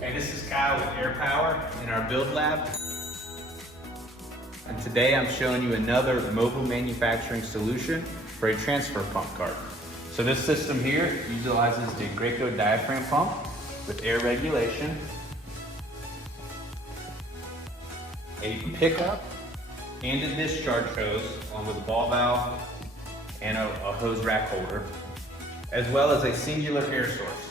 Hey, this is Kyle with Air Power in our build lab. And today I'm showing you another mobile manufacturing solution for a transfer pump cart. So this system here utilizes the Graco Diaphragm Pump with air regulation, a pickup, and a discharge hose along with a ball valve and a hose rack holder, as well as a singular air source.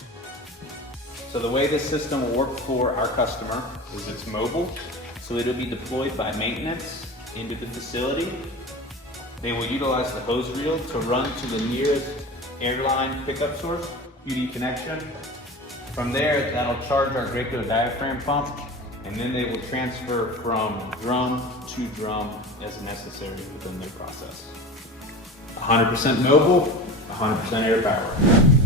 So the way this system will work for our customer is it's mobile, so it'll be deployed by maintenance into the facility. They will utilize the hose reel to run to the nearest airline pickup source, UD connection. From there, that'll charge our Graco diaphragm pump, and then they will transfer from drum to drum as necessary within their process. 100% mobile, 100% air power.